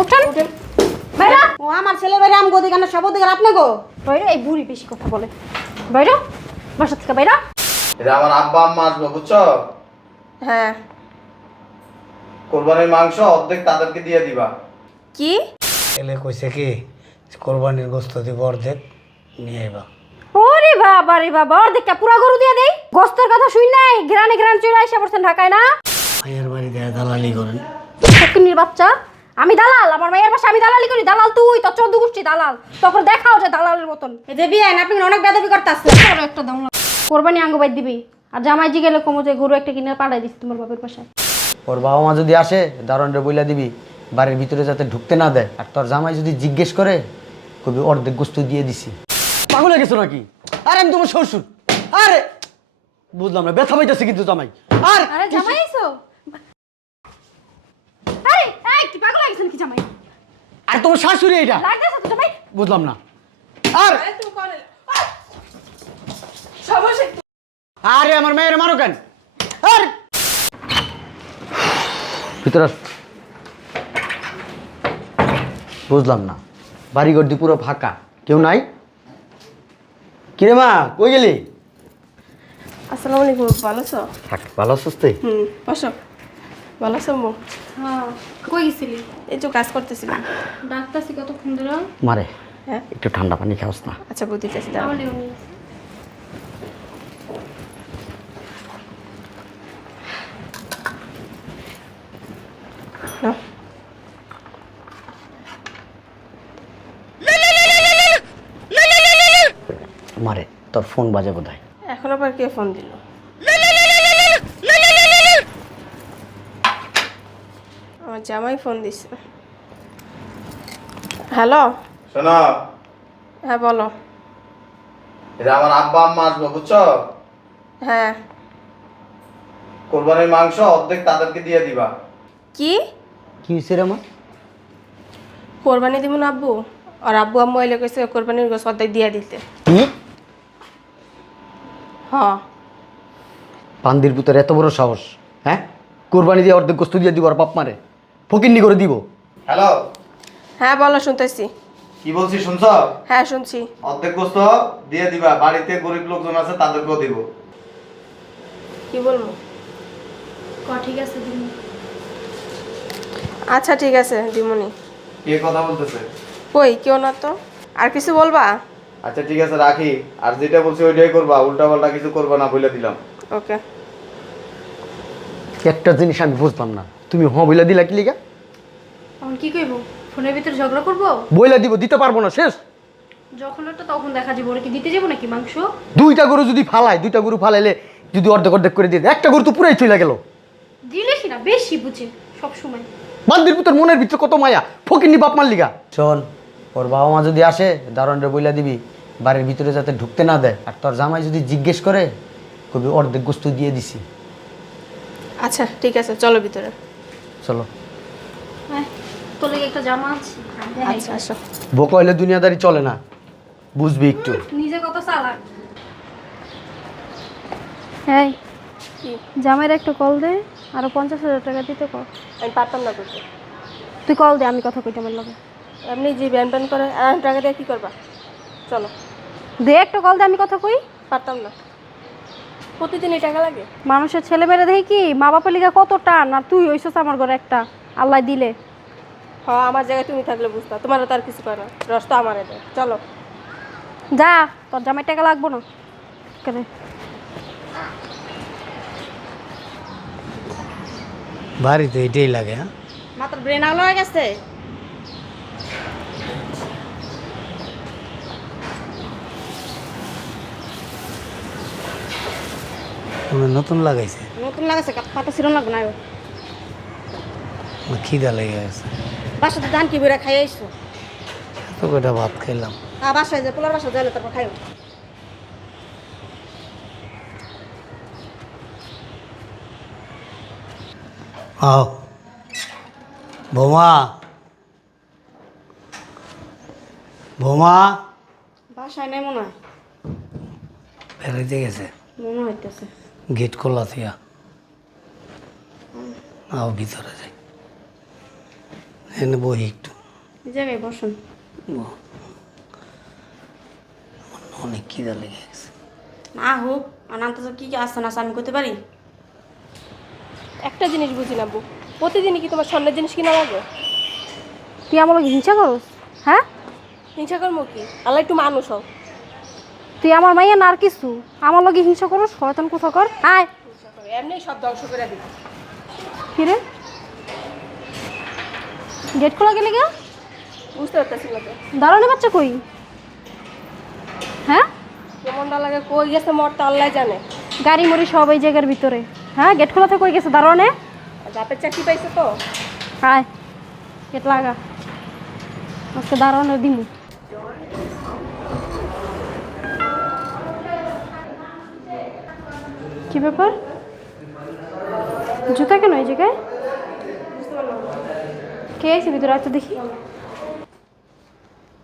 উঠেন বাইরা। ও আমার ছেলে বাইরে আম গদি কানে সব দিকে আপনি গো। বাইরা এই বুড়ি বেশি কথা বলে। বাইরা বাসা থেকে বাইরা। এটা আমার আব্বা আম্মা আসবে বুঝছ? হ্যাঁ। কোরবানির মাংস অর্ধেক তাদেরকে দিয়ে দিবা। কি? ছেলে কইছে কি কোরবানির গোস্ত দিব অর্ধেক নিয়ে আইবা। ওরে বাবা রে বাবা দেখা পুরা গরু দিয়ে দেই। গোস্তের কথা শুই নাই গ্রানে গ্রান চলে আইসা পড়ছেন ঢাকায় না? মায়ের বাড়ি দেয়া দালালি করেন। বাচ্চা। আমি দালাল আমার মায়ের পাশে আমি দালালি করি। দালাল তুই তোর চোদ্দ গোষ্ঠী দালাল। তখন দেখাও যে দালালের মতন। এই যে বিয়ান আপনি অনেক বেদবি করতেছে তোর একটা দাম কোরবানি আঙ্গ বাইর দিবি। আর জামাই জি গেলে কমো যে গরু একটা কিনে পাঠাই দিস তোমার বাপের পাশে ওর বাবা মা যদি আসে দারোয়ানরে বইলা দিবি বাড়ির ভিতরে যাতে ঢুকতে না দেয়। আর তোর জামাই যদি জিজ্ঞেস করে কবি অর্ধেক গোস্ত দিয়ে দিছি। পাগল হয়ে গেছো নাকি? আরে আমি তোমার শ্বশুর। আরে বুঝলাম না ব্যথা পাইতেছে কিন্তু জামাই। আর আরে জামাই আইছো? এই কি পাগল লাগছেন কি জামাই? আর তোমার শাশুড়ি এটা লাগতেছে তো জামাই। বুঝলাম না। আর আরে আমার মেয়ের মারো কেন? আর ভিতরে বুঝলাম না। বাড়িঘর দিয়ে পুরো ফাঁকা। কেউ নাই? কিরে মা কই গেলি? আসসালামু আলাইকুম ভালো আছো? থাক ভালো আছিস তুই? হুম বসো। ভালো আছো আম্মু? হ্যাঁ কই গেছিলি? এই তো কাজ করতেছিলাম। ডাক্তারছি কতক্ষণ ধরে? মারে হ্যাঁ? একটু ঠান্ডা পানি খাওয়াস না। আচ্ছা বুদ্ধি চাইছি দাঁড়াও। আমার মারে তোর ফোন বাজে বোধ হয় এখন আবার কে ফোন দিল? আমার জামাই ফোন দিছে। হ্যালো? শোনো। হ্যাঁ বলো। এটা আমার আব্বা আম্মা আসবে বুঝছ? হ্যাঁ। কোরবানির মাংস অর্ধেক তাদেরকে দিয়ে দিবা। কি? কি হয়েছে রে মা? কোরবানি দিব না আব্বু। আর আব্বু আম্মু এলে কইছে কোরবানির গোস অর্ধেক দিয়ে দিতে। কি? হ। পান্দির পুতের এত বড় সাহস হ্যাঁ? কোরবানি দিয়ে অর্ধেক গোস্ত দিয়ে দিব আর বাপ মারে। ফকিন্নি করে দিব। হ্যালো? হ্যাঁ বলো শুনতেছি। কি বলছি শুনছো? হ্যাঁ শুনছি। অর্ধেক গোস্ত দিয়ে দিবা বাড়িতে গরিব লোকজন আছে তাদেরকেও দিব। কি বলব? ক ঠিক আছে দিন আচ্ছা ঠিক আছে দিমুনি। কে কথা বলতেছে? কই কেউ না তো। আর কিছু বলবা? আচ্ছা ঠিক আছে রাখি। আর যেটা বলছি ওইটাই করবা উল্টা পাল্টা কিছু করবা না বলে দিলাম। ওকে। একটা জিনিস আমি বুঝলাম না। তুমি হ বইলা দিলা কি লিগা? এখন কি কইব? ফোনের ভিতরে ঝগড়া করব? বইলা দিব দিতে পারব না শেষ। যখন একটা তখন দেখা যাবে ওরা কি দিতে যাব নাকি মাংস? দুইটা গরু যদি ফালায় দুইটা গরু ফালাইলে যদি অর্ধেক অর্ধেক করে দিয়ে দেয়, একটা গরু তো পুরাই চলে গেল। দিলে কি না বেশি বুঝে সব সময়। বান্দির পুতের মনের ভিতরে কত মায়া ফকিন্নি বাপ মার লিগা। শোন ওর বাবা মা যদি আসে দারোয়ানরে বইলা দিবি বাড়ির ভিতরে যাতে ঢুকতে না দেয়। আর তোর জামাই যদি জিজ্ঞেস করে কবি অর্ধেক গোস্ত দিয়ে দিছি। আচ্ছা ঠিক আছে চলো ভিতরে। চলো। হ্যাঁ তোর লেগে একটা জামা আছে আচ্ছা বোকা হইলে দুনিয়াদারি চলে না বুঝবি একটু। নিজে কত চালাক। হ্যাঁ জামাইয়ের একটা কল দে আরও পঞ্চাশ হাজার টাকা দিতে কর। আমি পারতাম না করতে তুই কল দে আমি কথা কইতে আমার লাগে এমনি যে ব্যান ব্যান করে আর টাকা দিয়ে কি করবা? চলো। দে একটা কল দে আমি কথা কই। পারতাম না। প্রতিদিনই টাকা লাগে। মানুষের ছেলে মেয়েরা দেখি কি মা বাপের লিগা কত টান আর তুই হইছস আমার ঘরে একটা আল্লাহ দিলে। হ আমার জায়গায় তুমি থাকলে বুঝতা তোমারও তো আর কিছু করে না রস তো আমার দেয় চলো। যা তোর জামাই টাকা লাগবো না। কেন? বাড়িতে এটাই লাগে হ্যাঁ? মাত্র ব্রেন আলো হয়ে গেছে? কোনো নতুন লাগাইছে? নতুন লাগাছে পাতা ছিল লাগবে না আমার খিদা লেগে গেছে। বাসাতে ধান কি বেড়ে খাই আইসো এত কটা ভাত খেলাম আর বাসায় যে পোলার বাসা যাইলে তারপর খাইও। আও। বৌমা। বৌমা। বাসায় নাই মনে হয় বেড়াইতে গেছে। মনে হইতেছে। গেট খোলা থিয়া আও ভিতরে যাই। এনে বই একটু। জায়গায় বসুন। অনেক খিদা লেগে গেছে। না হোক আনন্দ কি কি আসছে না আমি করতে পারি? একটা জিনিস বুঝি না আব্বু প্রতিদিনই কি তোমার স্বর্ণের জিনিস কিনা লাগবে তুই আমার হিংসা করস? হ্যাঁ? হিংসা করব কি? আল্লাহ একটু মানুষ হোক। তুই আমার মাইয়া না আর কিছু? আমার লগে হিংসা করস শয়তান কোথা কর আয়। এমনি সব ধ্বংস করে দিবে। কি রে? গেট খোলা গেলে গা? বুঝতে পারতেছি দাঁড়ানো বাচ্চা কই? হ্যাঁ? কেমনটা লাগে কই গেছে মরতে আল্লাহ জানে। গাড়ি মরি সব এই জায়গার ভিতরে। হ্যাঁ গেট খোলা থেকে কই গেছে? দাঁড়ানে বাপের চাকরি পাইছে তো। আয়। গেট লাগা। আজকে দাঁড়ানো দিমু। কি ব্যাপার? জুতা কেন এই জায়গায়? কে আছে ভিতরে? আয় তো দেখি।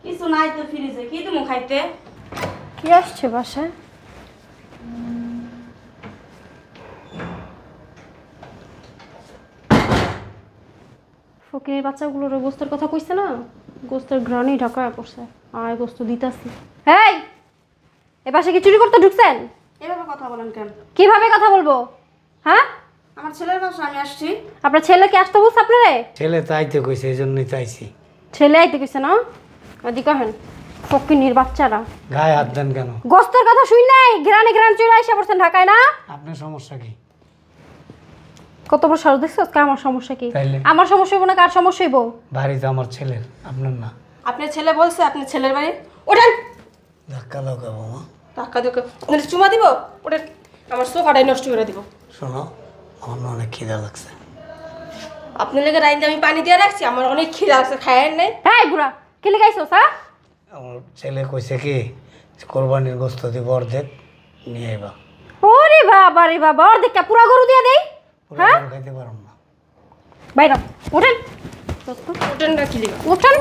কিছু নাই তো ফ্রিজে। কি তুমি খাইতে? কে আসছে বাসায়? ফকিরের বাচ্চাগুলোর গোস্তের কথা কইছে না? গোস্তের গ্রানি ঢাকায় পড়ছে। আর গোস্ত দিতাছি। এই! এ পাশে কি চুরি করতে ঢুকছেন? কথা বলেন কেন? কীভাবে কথা বলব? হ্যাঁ? আমার ছেলের বাসা আমি আসছি। আপনার ছেলেকে আসতে বলছে আপনারে? ছেলে তাইতে কইছে এই জন্যই তাইছি। ছেলে আইতে কইছে না? ওদিকে হেন ফকিনির বাচ্চারা। গায়ে হাত দেন কেন? গোস্তের কথা শুই নাই গ্রানে গ্রান চলে আসে পড়ছেন ঢাকায় না? আপনার সমস্যা কি? কত বড় সাহস দেখছ আজকে? আমার সমস্যা কি? তাইলে? আমার সমস্যা হইব না কার সমস্যা হইব? বাড়ি তো আমার ছেলের আপনার না। আপনার ছেলে বলছে আপনার ছেলের বাড়ি। ওঠেন! ধাক্কা লাগাবো মা। টাকা দেখো আপনার চুমা দিব ওঠেন আমার সোফাটাই নষ্ট করে দিব। শোনো আমার না অনেক খিদা লাগছে। আপনার লেগে রাইতে আমি পানি দিয়ে রাখছি আমার অনেক খিদা লাগছে খায়ের নেই। হ্যাঁ বুড়া কে লেগাইছো হ্যাঁ? আমার ছেলে কইছে কি কোরবানির গোস্ত দিব অর্ধেক নিয়ে আইবা। ওরে বাবা রে বাবা অর্ধেকটা পুরা গরু দিয়ে দেই হ্যাঁ? গরু খাইতে পারব না। বাইরা ওঠেন। ওঠেন না কি লিখা ওঠেন।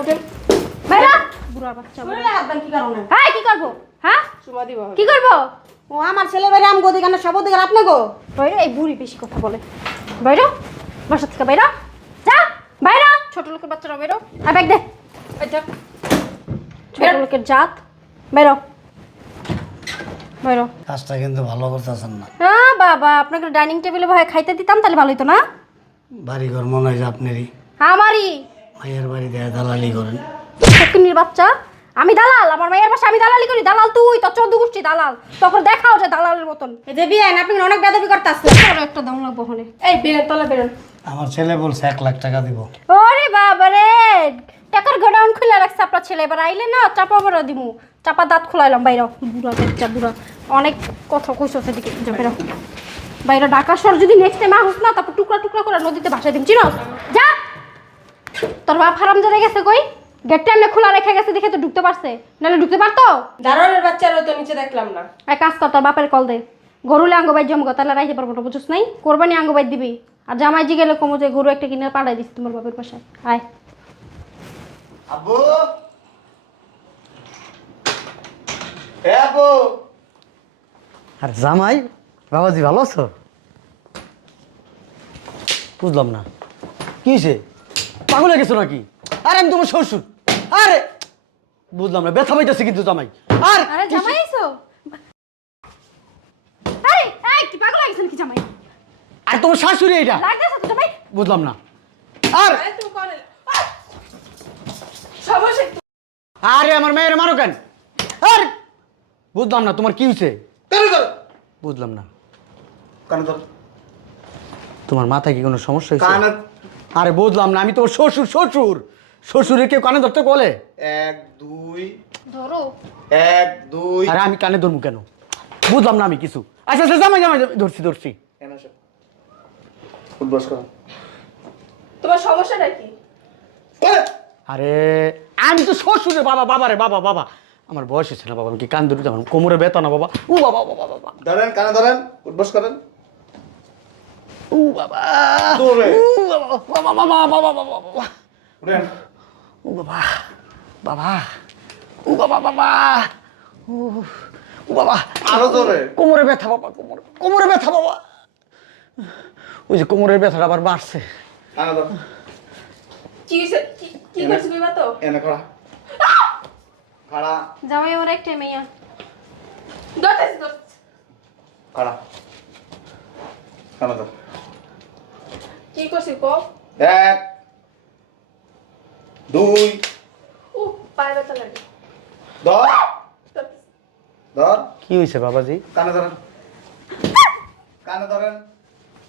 বাইরা। বুড়া বাচ্চা বুড়া। হাত দেন কি কারণে হ্যাঁ কি করব? হ্যাঁ? চুমা দিব কি করব? ও আমার ছেলে বাড়ি আম গদি কেন সব দিকে আপনি গো। বাইরা? এই বুড়ি বেশি কথা বলে। বাইরা? বাসা থেকে বাইরা? যা বাইরা। ছোট লোকের বাচ্চারা বাইরো। আর ব্যাগ দে। ছোট লোকের জাত। বাইরো। বাইরো। কাজটা কিন্তু ভালো করতেছেন না। হ্যাঁ বাবা আপনাকে ডাইনিং টেবিলে ভয় খাইতে দিতাম তাহলে ভালো হতো না। বাড়ি ঘর মনে হয় আপনারই। আমারই। মায়ের বাড়ি দেয় দালালি করেন। বাচ্চা। আমি দালাল আমার মায়ের পাশে আমি দালালি করি। দালাল তুই তোর চোদ্দ গোষ্ঠী দালাল। তখন দেখাও যে দালালের মতন। এই যে আপনি অনেক বেদবি করতেছে আরও একটা দাম লাগবো ওখানে। এই বেরেন তলা বেরেন। আমার ছেলে বলছে এক লাখ টাকা দিব। ওরে বাবা রে! টাকার গোডাউন খুলে রাখছে আপনার ছেলে। এবার আইলে না চাপা বড় দিমু। চাপা দাঁত খোলাইলাম বাইরে। বুড়া বাচ্চা বুড়া। অনেক কথা কইছো সেদিকে। যা বেরো বাইরে ঢাকা শহর যদি নেক্সট টাইম আহুস না তারপর টুকরা টুকরা করে নদীতে ভাসাই দিম। চিনো? যা! তোর বাপ হারাম জায়গা গেছে কই? গেটটা এমনি খোলা রেখে গেছে দেখে তো ঢুকতে পারছে। নাহলে ঢুকতে পারতো? দারোয়ানের বাচ্চারও তো নিচে দেখলাম না। এক কাজ কর তোর বাপের কল দে। গরুলে আঙ্গবাই জমগ তাহলে রাইতে পারব না বুঝছিস নাই? কোরবানি আঙ্গবাই দিবি। আর জামাই জি গেলে কমো যে গরু একটা কিনে পাঠাই দিস তোমার বাপের পাশে। আয়। আব্বু। এ আব্বু। আর জামাই বাবাজি ভালো আছো? বুঝলাম না। কি হয়েছে পাগল হয়ে গেছো নাকি? আর আমি তোমার শ্বশুর। আরে! বুঝলাম না ব্যথা পাইতেছে কিন্তু জামাই। আর আরে জামাই আইছো? আরে এই কি পাগল লাগছ নাকি জামাই? আর তোমার শাশুড়ি এটা লাগতেছ তো জামাই। বুঝলাম না। আর আরে আমার মেয়ের মারো কেন? আর বুঝলাম না তোমার কি হয়েছে বুঝলাম না। তোমার মাথায় কি কোনো সমস্যা হয়েছে কানে আরে বুঝলাম না আমি তোমার শ্বশুর শ্বশুর। শ্বশুরের কেউ কানে ধরতে বলে? এক দুই। ধরো। এক দুই। আরে আমি কানে ধরবো কেন? বুঝলাম না আমি কিছু। আচ্ছা আচ্ছা জামাই জামাই জামাই, ধরছি ধরছি। উঠবস কর। তোমার সমস্যাটা কি? আরে আমি তো শ্বশুরের বাবা বাবা রে বাবা বাবা। আমার বয়স হচ্ছে না বাবা আমি কি কান ধরি আমার কোমরে ব্যথা না বাবা? ও বাবা বাবা বাবা ধরেন কানে ধরেন উঠবস করেন। ও বাবা। ও বাবা বাবা বাবা বাবা বাবা বাবা। উঠেন। ও বাবা বাবা ও বাবা বাবা ও ও বাবা আরও জোরে। কোমরে ব্যথা বাবা কোমরে কোমরে ব্যথা বাবা। ওই যে কোমরের ব্যথাটা আবার বাড়ছে। কি হইছে? কি- কি করছিস কইবা তো? এনে খড়া খাড়া। জামাই আমার একটা মেয়া। দরতেছি দরতেছি খাড়া। কেন তো কি করছিস কো এক দুই। ধর। ধর। কি হয়েছে বাবাজি? কানে ধরেন। কানে ধরেন।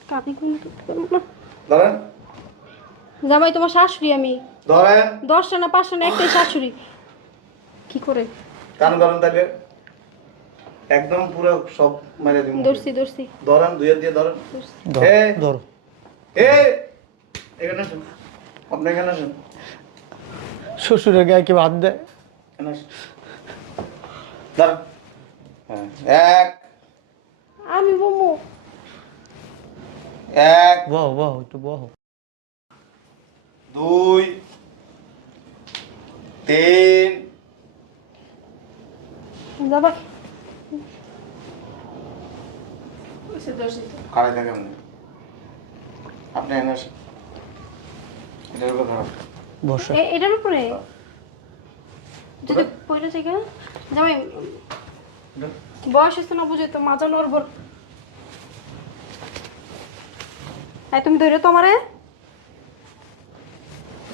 কোন ধরেন। জামাই তোমার শাশুড়ি আমি। ধরেন। দশটা না পাঁচটা না একটাই শাশুড়ি। কি করে? কানে ধরেন তাহলে একদম পুরো সব মেরে দিব দর্শি দর্শি ধরেন দুইয়ের দিয়ে ধরেন। ধর এ। ধর। এ। এখানে আসুন। আপনি এখানে আসুন। শ্বশুরের গায়ে কি ভাত দেয়? এক। আমি বমু। এক। বহ বহ একটু বহ। দুই। তিন। হইছে দরছি থাকে আপনি আসুন। এটার উপর ধরো। বসো। এটার উপরে? যদি পয়লা থেকে জামাই বয়স হচ্ছে না বুঝে তো মাজা নড়বর এই তুমি ধরে তোমারে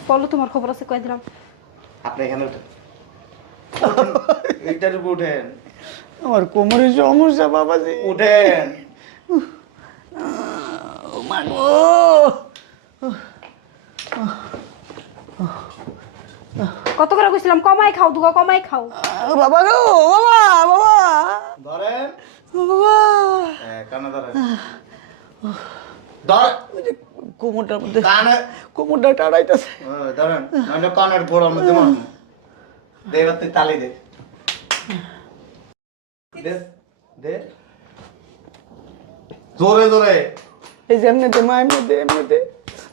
বলো তোমার খবর আছে কয়ে দিলাম। আপনি এখানে উঠেন। এইটার উপর উঠেন। আমার কোমরের সমস্যা বাবাজি। উঠেন। কত করে কইছিলাম কমাই খাও দুগা কমাই খাও। বাবা গো বাবা বাবা। ধরেন। বাবা। কানে ধরেন। ধর। কোমরটার মধ্যে কানে কোমরটা টাড়াইতেছে ধরেন। নইলে কানের গোড়ার মধ্যে মারুন দে তুই তালি দে। দে দে। জোরে জোরে। এই যে এমনিতে মা এমনিতে এমনিতে।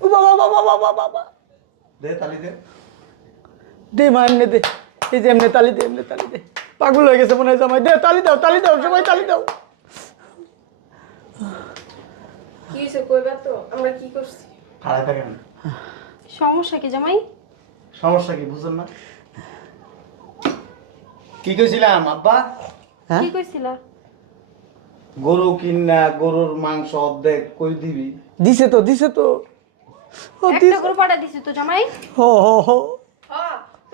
ও বাবা বাবা বাবা বাবা। দে তালি দে। দে মা এমনি দে। এই যে এমনি তালি দে এমনি তালি দে। পাগল হয়ে গেছে মনে হয় জামাই দে তালি দাও তালি দাও সবাই তালি দাও। কি হইছে কইবা তো? আমরা কি করছি? খাড়াই থাকেন সমস্যা কি জামাই? সমস্যা কি বুঝুন না? কি কইছিলাম আব্বা? হ্যাঁ? কি কইছিলা? গরু কিনা গরুর মাংস অর্ধেক কই দিবি? দিছে তো দিছে তো। একটা দিছে। পাঠা দিছি তো জামাই? হো হো হো।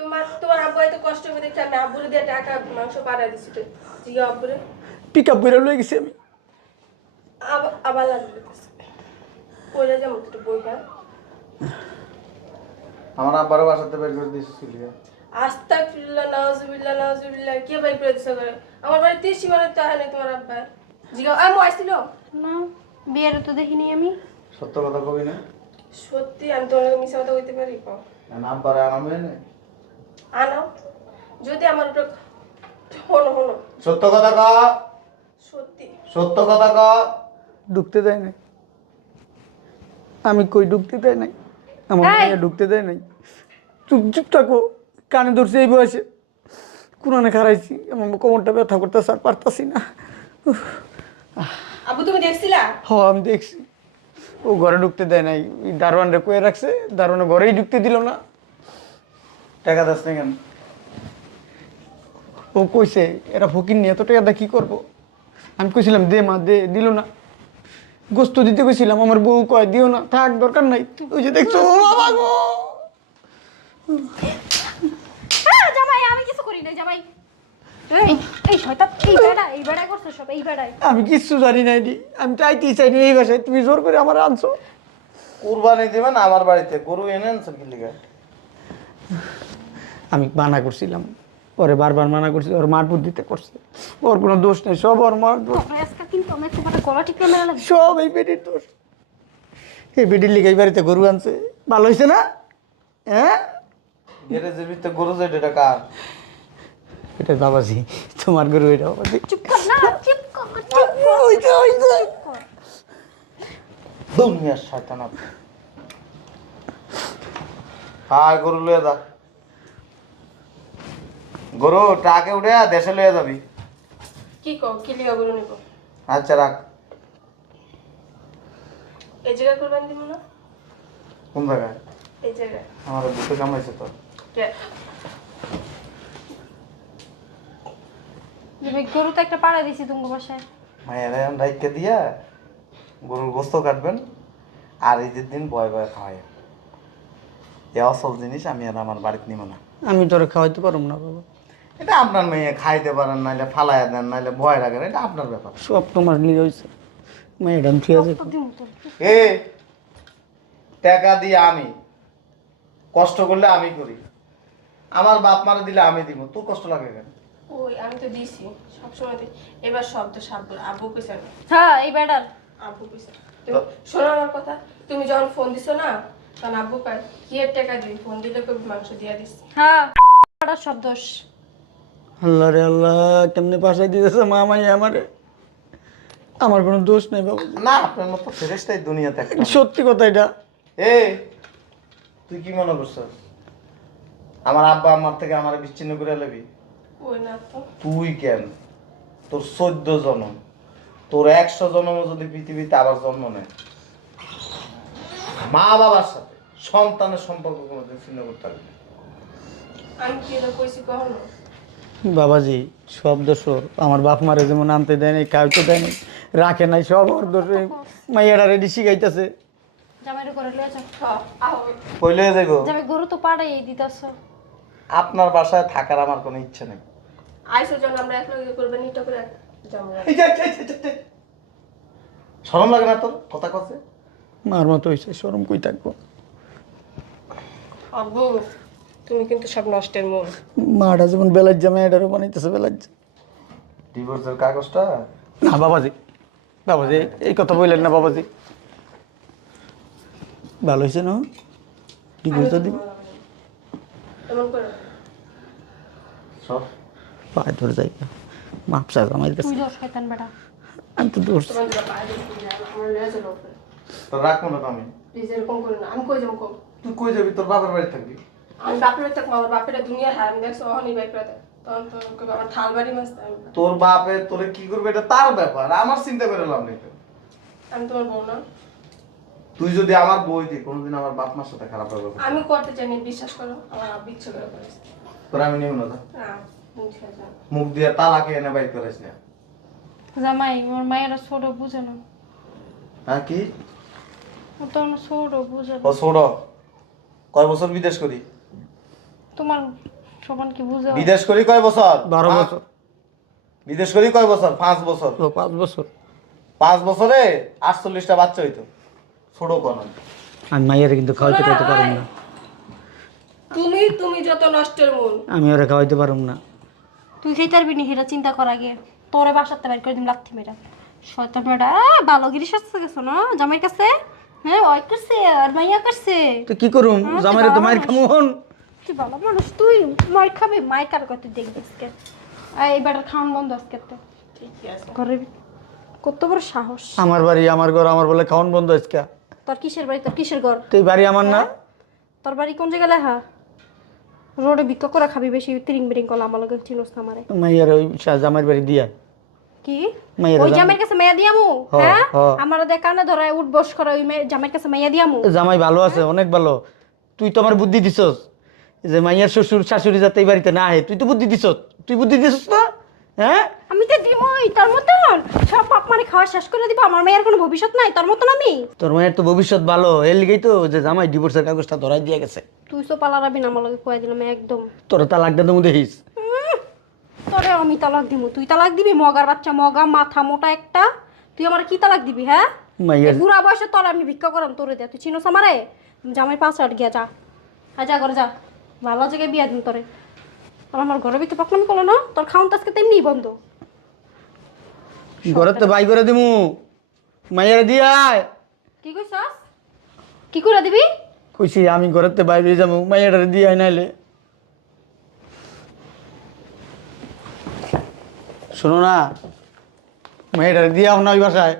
তোমার তোমার আব্বু এত কষ্ট করে দেখে আমি আব্বুরে দিয়ে টাকা মাংস পাড়া দিছি তো জিগা আব্বুরে। পিক আপ করে লয়ে গেছি আমি। আবার আবার লাগবে কইরা যেমন একটু বইটা আমার আব্বারও বাসাতে বের করে দিয়েছিল আস্তাগফিরুল্লাহ নাউজুবিল্লাহ নাউজুবিল্লাহ কে বাড়ি করে দিছে করে আমার বাড়িতে সীমানা তো হয় না তোমার আব্বা। জিগা আমি আসছিল না বিয়ের তো দেখিনি আমি। সত্য কথা কবি না? সত্যি আমি তোমার মিশা কথা কইতে পারি এখন আব্বারে আরাম হয় না আনো। যদি আমার উপরে হলো হলো সত্য কথা ক সত্যি। সত্য কথা ক ঢুকতে দেয় নাই। আমি কই ঢুকতে দেয় নাই? আমার! মেয়ে ঢুকতে দেয় নাই? চুপ চুপ থাকো। কানে ধরছে এই বয়সে। কোরআনে খারাইছি আমার কোমরটা ব্যথা করতেছে আর পারতাছি না। আব্বু তুমি দেখছিলা? হ আমি দেখছি। ও ঘরে ঢুকতে দেয় নাই। ওই দারোয়ানরে কয়ে রাখছে দারোয়ানে ঘরেই ঢুকতে দিল না। টাকা দাস না কেন? ও কইছে এরা ফকির নিয়ে এত টাকা কি করব? আমি কইছিলাম দে মা দে দিল না। গোস্ত দিতে কইছিলাম আমার বউ কয় দিও না থাক দরকার নাই। ওই যে দেখছ ও বাবা গো! হ্যাঁ জামাই আমি কিছু করি না জামাই। এই এই শয়তান এই বেড়া এই বেড়া করছে সব এই বেড়াই আমি কিচ্ছু জানি না এটি আমি চাইতেই চাইনি এই ভাষায় তুমি জোর করে আমার আনছো। কুরবানি দিবেন আমার বাড়িতে গরু এনে আনছেন কি লিগা? আমি মানা করছিলাম। ওরে বারবার মানা করছি ওর মার বুদ্ধিতে করছে। ওর কোনো দোষ নেই সব ওর মার দোষ। সব এই বেটির দোষ। এই বেটির লিগে এই বাড়িতে গরু আনছে। ভালো হয়েছে না? হ্যাঁ? গ্যারেজের ভিতরে গরু যায় এটা কার? এটা বাবাজি তোমার গরু এটা বাবাজি। চুপ কর না চুপ কর চুপ কর। ওইটা ওইটা দুনিয়ার শয়তান আপনি। গরু লয়ে যা। গরু ট্রাকে উঠে দেশে লয়ে যাবি। কি কও? কি লিগা বলে নিব? আচ্ছা রাখ। এই জায়গা করবেন দিব না? কোন জায়গায়? এই জায়গায়। আমার বুকে কামাইছে তো। কে জামাই গরু তো একটা পাড়া দিছি তোমার বাসায়। মায়ের রাইকে দিয়া গরুর গোস্ত কাটবেন আর ঈদের দিন বয় বয় খাওয়াই। এ অসল জিনিস আমি আর আমার বাড়িতে নিব না। আমি তোরে খাওয়াইতে পারব না বাবা। এটা আপনার মেয়ে খাইতে পারেন নাইলে ফালাইয়া দেন নাইলে ভয় রাখেন এটা আপনার ব্যাপার। সব তোমার লিগে হয়েছে। ম্যাডাম ঠিক আছে। এ টাকা দিয়ে আমি কষ্ট করলে আমি করি। আমার বাপ মারা দিলে আমি দিব তোর কষ্ট লাগে কেন? ওই আমি তো দিছি সবসময় দিই এবার শব্দ সাবধান আব্বু কইছে হ্যাঁ এই বেটার আব্বু কইছে। তুমি শোনো আমার কথা তুমি যখন ফোন দিছো না তখন আব্বু কয় কি এর টাকা দিবি? ফোন দিলে কবি মাংস দিয়া দিস। হ্যাঁ বেটার সব দোষ। আল্লাহ রে আল্লাহ কেমনে পাশাই দিতেছে মা মাই আমারে? আমার কোনো দোষ নেই বাবা। না আপনার মতো ফেরেস্তাই দুনিয়াতে সত্যি কথা এটা। এ তুই কি মনে করছিস? আমার আব্বা আমার থেকে আমার বিচ্ছিন্ন করে ওই না তো। তুই কেন? তোর চোদ্দ জন্ম। তোর একশো জন্ম যদি পৃথিবীতে আবার জন্ম নেয়। মা বাবার সাথে সন্তানের সম্পর্ক কোনোদিন ছিন্ন করতে পারবি না। আমি কি এটা কইছি কখনো? বাবাজি সব দোষ আমার বাপ মারে যেমন আনতে দেয় নাই খাইতে দেয় নাই রাখে নাই সব ওর দোষ। মাইয়ারা রেডি শিখাইতেছে। হ্যাঁ আহো। কইলে দেখো জামাই গরু তো পাড়াই দিতেছ। আপনার বাসায় থাকার আমার কোনো ইচ্ছে নেই। আইসো আমরা করে। শরম লাগে না তোর? কথা কথা মার মতো হয়েছে সরম কই থাকব? আব্বু তুমি কিন্তু সব নষ্টের মূল মাটা যেমন বেলার জামা এটারও বানাইতেছে বেলার। ডিভোর্সের কাগজটা? না বাবাজি। বাবাজি এই কথা বললেন না বাবাজি। ভালো হয়েছে না? ডিভোর্সটা দিব? এমন করে। সব? পায়ে ধরে যাই। মাপ চাই আমার কাছে আমি তো। তোর রাখব না তো আমি? প্লিজ এরকম করো না আমি কই তুই কই যাবি? তোর বাবার বাড়ি থাকবি। আমি বাপের থাকব আমার বাপের দুনিয়া আমি দেখছ অহনি বাইক তখন তো আমার থাল বাড়ি মাছ তোর বাপে তোরে কি করবে এটা তার ব্যাপার আমার চিন্তা করে লাভ নেই তো। আমি তোমার বউ না। তুই যদি আমার বই দি কোনোদিন আমার বাপ মার সাথে খারাপ হবে আমি করতে চাইনি বিশ্বাস করো আমার আব্বু ইচ্ছে করে করেছে। তোর আমি নিব না না মুখ দিয়ে তালাকে এনে বাইর করিস না। জামাই আমার মায়েরা ছোট বুঝে না। হ্যাঁ কি? ও তো ছোট বুঝে ও ছোট। কয় বছর বিদেশ করি? তোমার সবান কি বুঝে বিদেশ করি কয় বছর? বারো বছর। বিদেশ করি কয় বছর? পাঁচ বছর। তো পাঁচ বছর। পাঁচ বছরে আটচল্লিশটা বাচ্চা হইতো। ছোট কোন আমি মাইয়ারে কিন্তু খাওয়াইতে খাইতে পারব না। তুমি তুমি যত নষ্টের মূল। আমি ওরা খাওয়াইতে পারব না। তুই খেতে পারবি নি হেরা চিন্তা কর আগে। তোরে বাসাতে বের করে দিম লাথি মেরা। শয়তান আসতে গেছো না? জামাইয়ের কাছে? হ্যাঁ ওই করছে আর মাইয়া করছে। তো কি করুম? জামাইরে তো মায়ের তুই ভালো মানুষ তুই মার খাবি? মায়ের কার কত দেখবি আজকে? এই বেটার খাওয়ান বন্ধ আজকে তো। ঠিকই আছে। ঘরে কত বড় সাহস। আমার বাড়ি আমার ঘর আমার বলে খাওয়ান বন্ধ আজকে। তোর কিসের বাড়ি? তোর কিসের ঘর? তো এই বাড়ি আমার না? তোর বাড়ি কোন জায়গায় লেখা? রোডে ভিক্ষা করে খাবি বেশি তিরিং বিরিং করলে আমার লগে চিনোস না আমারে। মাইয়ার ওই শা- জামাইয়ের বাড়ি দিয়া। কি? মাইয়ার ওই জামাই- কাছে মাইয়া দিয়ামু হ্যাঁ। আমার কানে ধরায় উঠ বস করে ওই মেয়ে- কাছে মাইয়া দিয়ামু জামাই ভালো আছে অনেক ভালো। তুই তো আমার বুদ্ধি দিছস। যে মাইয়ার শ্বশুর শাশুড়ি যাতে এই বাড়িতে না আহে তুই তো বুদ্ধি দিছ তুই বুদ্ধি দিছস না? হ্যাঁ? আমি তো দিমই তোর মতন। সব পাপ মানে খাওয়া শেষ করে দিব আমার মেয়ের কোনো ভবিষ্যৎ নাই তোর মতন আমি। তোর মায়ের তো ভবিষ্যৎ ভালো এর লিগেই তো যে জামাই ডিভোর্সের কাগজটা ধরাই দিয়ে গেছে। তুই তো পালারাবি না আমার লগে কয়ে দিলাম একদম। তোর তালাকটা তো দেখিস। উম, তোরে আমি তালাক দিব তুই তালাক দিবি? মগার বাচ্চা মগা মাথা মোটা একটা। তুই আমার কি তালাক দিবি হ্যাঁ? মাইয়ার বুড়া বয়সে তোর আমি ভিক্ষা করাম তোরে দে তুই চিনোস আমারে? জামাই পাঁচ হাট গিয়া যা। হ্যাঁ যা করে যা। ভালো জায়গায় বিয়া দিন তোরে। আর আমার ঘরের ভিতরে পাকলাম করল না? তোর খাওন তো আজকে তেমনি বন্ধ। ঘরের তো বাই করে দিমু। মাইয়ার দিয়ে আয়। কি কইছস? কি করে দিবি? কইছি আমি ঘরের তো বাইরে যাব। মাইয়ার দিয়ে আয় নাইলে। শোনো না মাইয়ার দিয়ে আও না ওই বাসায়।